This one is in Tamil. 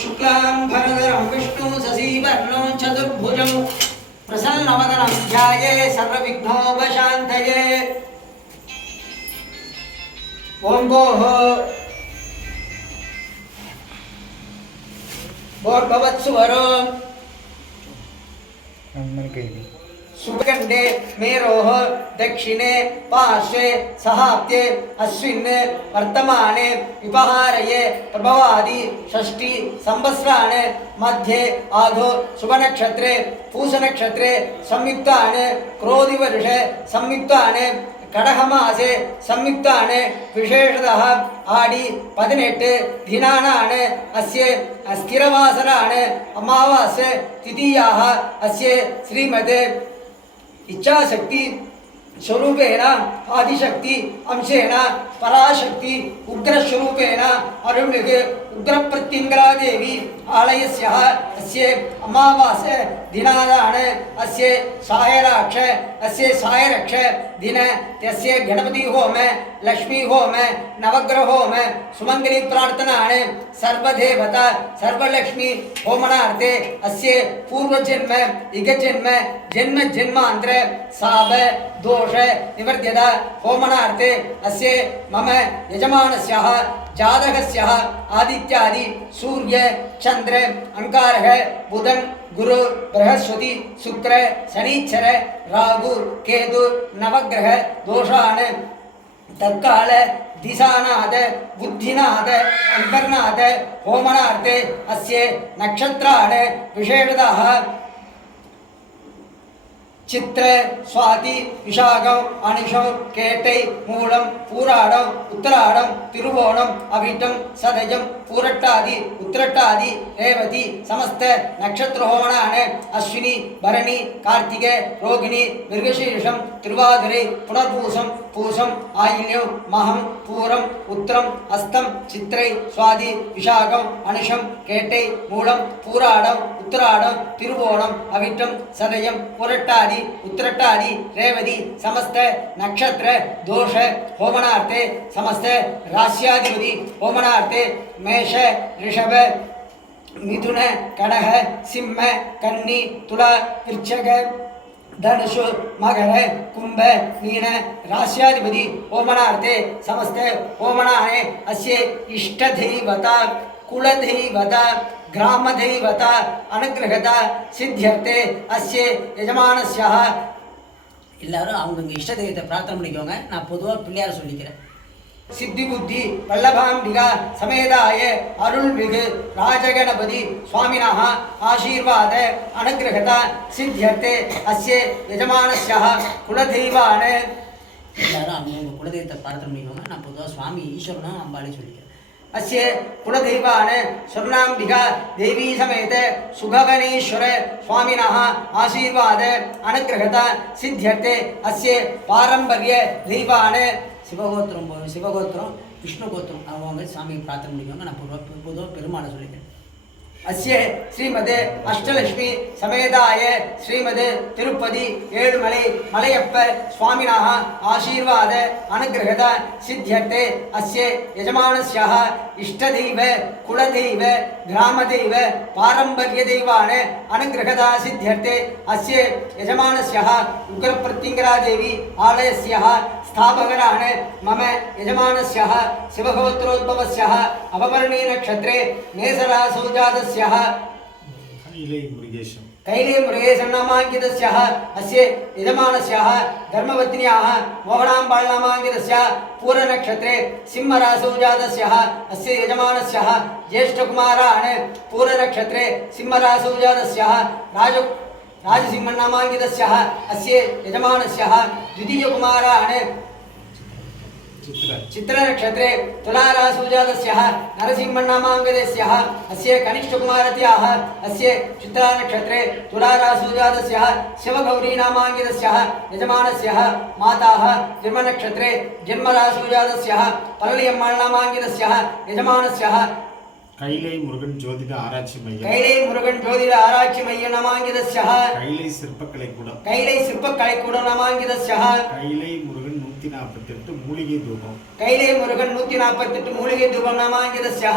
शुक्लां भरधरं विष्णु शशिवर्णं चतुर्भुजं प्रसन्नवदनं ध्याये सर्वविघ्नोपशान्तये। ॐ भोः भोर्भवत्सुवरो सुगंडे मेरोः दक्षिणे पार्श्वे सहाब्दे अस्मिन् वर्तमाने विपहारये प्रभवादि षष्ठी संवत्सरान् मध्ये आधो शुभनक्षत्रे पूषनक्षत्रे संयुक्तान् क्रोधिवर्षे संयुक्तान् கடகமாசே சம்யுக்தான விசேஷதः ஆடி பதினெட்டு தினானான அஸ்ய ஸ்திரவாசரான அமாவாச திதியாக அஸ்ய ஸ்ரீமதே இச்சாசக்தி ಸ್ವರೂಪೇಣ ಆದಿಶಕ್ತಿ ಅಂಶೇಣ ಪರಾಶಕ್ತಿ ಉಗ್ರಸ್ವರೂಪೇಣ ಅರುಣ್ಯಗೆ ಉಗ್ರಪ್ರತ್ಯಂಗರಾದೇವಿ ಆಲಯಸ್ಯ ಅಸ್ಯೇ ಅಮಾವಾಸ ದಿನಾದ ಹಣೆ ಅಸ್ಯ ಸಾಯರಾಕ್ಷ ಅಸ್ಯ ಸಾಯರಕ್ಷ ದಿನ ತಸ್ಯ ಗಣಪತಿ ಹೋಮ ಲಕ್ಷ್ಮೀ ಹೋಮ ನವಗ್ರಹ ಹೋಮ ಸುಮಂಗಲಿ ಪ್ರಾರ್ಥನಾ ಹಣೆ ಸರ್ವದೇವತಾ ಸರ್ವಲಕ್ಷ್ಮಿ ಹೋಮಣಾರ್ಥೆ ಅಸ್ಯ ಪೂರ್ವಜನ್ಮ ಯುಗಜನ್ಮ ಜನ್ಮ ಜನ್ಮ ಅಂದ್ರೆ ಸಾಪ ದೋಷ ನಿವರ್ತ್ಯದ ಹೋಮಣಾರ್ಥೆ ಅಸ್ಯ ಮಮ ಯಜಮಾನಸ್ಯ जातकस्यः आदित्यादि सूर्य चन्द्र अङ्गारः बुधन, गुरु, बृहस्पति, शुक्र शनीश्चर राहु, केतु, नवग्रह, दोषान्, तत्काल दिशानाथ बुद्धिनाथ अन्तर्नाथ होमनार्थे, अस्य नक्षत्रान् विशेषतः சித்திர சுவாதி விஷாகம் அனிஷம் கேட்டை மூலம் பூராடம் உத்தராடம் திருவோணம் அவிட்டம் சதயம் பூரட்டாதி உத்திரட்டாதி ரேவதி சமஸ்த நட்சத்திரஹோமனான அஸ்வினி பரணி கார்த்திக ரோகிணி மிருகசீரிஷம் திருவாதிரை புனர்பூசம் பூசம் ஆயில்யம் மகம் பூரம் உத்திரம் அஸ்தம் சித்திரை சுவாதி விஷாகம் அனுஷம் கேட்டை மூலம் பூராடம் உத்திராடம் திருவோணம் அவிட்டம் சதயம் புரட்டாதி உத்திரட்டாதி ரேவதி சமஸ்த நக்ஷத்திர தோஷ ஹோமனார்த்தே சமஸ்த ராசியாதிபதி ஹோமனார்த்தே மேஷ ரிஷப மிதுன கடக சிம்ம கன்னி துலா விருச்சக தனுஷு மகர கும்ப மீன ராசியாதிபதி ஓமனார்த்தே சமஸ்தே ஓமனானே அஸ்ய இஷ்டதெய்வதா குலதெய்வதா கிராமதெய்வதா அனுகிரகதா சித்தியர்த்தே அஸ்ய எஜமானஸ்யா எல்லாரும் அவங்க இஷ்ட தெய்வத்தை பிரார்த்தனை பண்ணிக்கோங்க. நான் பொதுவாக பிள்ளையார் சொல்லிக்கிறேன். சித்தி புத்தி வல்லபாம்பிகா சமேதாய அருள்மிகு ராஜகணபதி சுவாமினாக ஆசீர்வாத அனுகிரகதா சித்தியர்த்தே அஸ்ய யஜமானஸ்யா குலதெய்வான. எல்லாரும் அவங்க குலதெய்வத்தை பிரார்த்தனை பண்ணிக்கோங்க நான் பொதுவாக சுவாமி ஈஸ்வரனா அம்பாலே சொல்லிக்கிறேன். அஸ்ய குலதெய்வான சொர்ணாம்பிகா தேவி சமேத சுககணேஸ்வர சுவாமினः ஆசீர்வாத அனுகிரகதா சித்தியர்த்தே அஸ்ய பாரம்பரிய தெய்வான. சிவகோத்திரம் சிவகோத்திரம் விஷ்ணு கோத்திரம் அவங்க சாமிக்கு பிரார்த்தனை முடிக்கவங்க நான் பொதுவாக பொதுவாக பெருமாளை சொல்லிக்கிறேன். अस्य श्रीमदे अष्टलक्ष्मी समेताय श्रीमदे तिरुपति ஏழுமலை மலையப்ப சுவாமினः ஆசீர்வாத அனுகிரகத சித்தியர்த்தே அஸ்ய யஜமானஸ்யः இஷ்டதெய்வ குலதெய்வ கிராமதெய்வ பாரம்பரிய தெய்வான அனுகிரகதா சித்தியர்த்தே அஸ்ய யஜமானஸ்யः உக்ரப்பிரத்யங்கரா தேவி ஆலயஸ்யः स्थापकरान् मम यजमानस्यः शिवगोत्रोद्भवस्यः अववर्णी नक्षत्रे नेसरासौ जातस्यः नामाङ्कितस्य कैले मृगेशं नामाङ्कितस्याः अस्य यजमानस्याः धर्मवत्न्याः मोहनाम्बाळ्नामाङ्कितस्य पूरनक्षत्रे सिंहरासौ जातस्याः अस्य यजमानस्याः ज्येष्ठकुमारान् पूरनक्षत्रे सिंहरासौ जातस्याः राज राजसिंहनामाङ्कितस्याः अस्य यजमानस्याः द्वितीयकुमारान् சித்திர चित्रनक्षत्रे तुलारासुजातस्यः नरसिंहन्नामाङ्गदेस्यः अस्य कनिष्ठकुमारत्याः अस्य चित्रानक्षत्रे तुलारासुजातस्यः शिवगौरीनामाङ्गितस्यः यजमानस्यः माताः जन्मनक्षत्रे जन्मरासुजातस्यः पल्लियम्माळ्नामाङ्गितस्यः यजमानस्यः கைலை முருகன் ஜோதிட ஆராய்ச்சி மையம் कैलै मुरुगन् ज्योतिर आराच्य मय्यनामाङ्गितस्यः கைலை சிற்பக்கலை கூடம் कैलै शिल्पकलैकूडनामाङ्गितस्यः கைலை முருகன் நூத்தி நாற்பத்தி எட்டு மூலிகை தூபம். கைலே முருகன் நூத்தி நாற்பத்தி எட்டு மூலிகை தூபம். நாமாங்கிதஸ்யா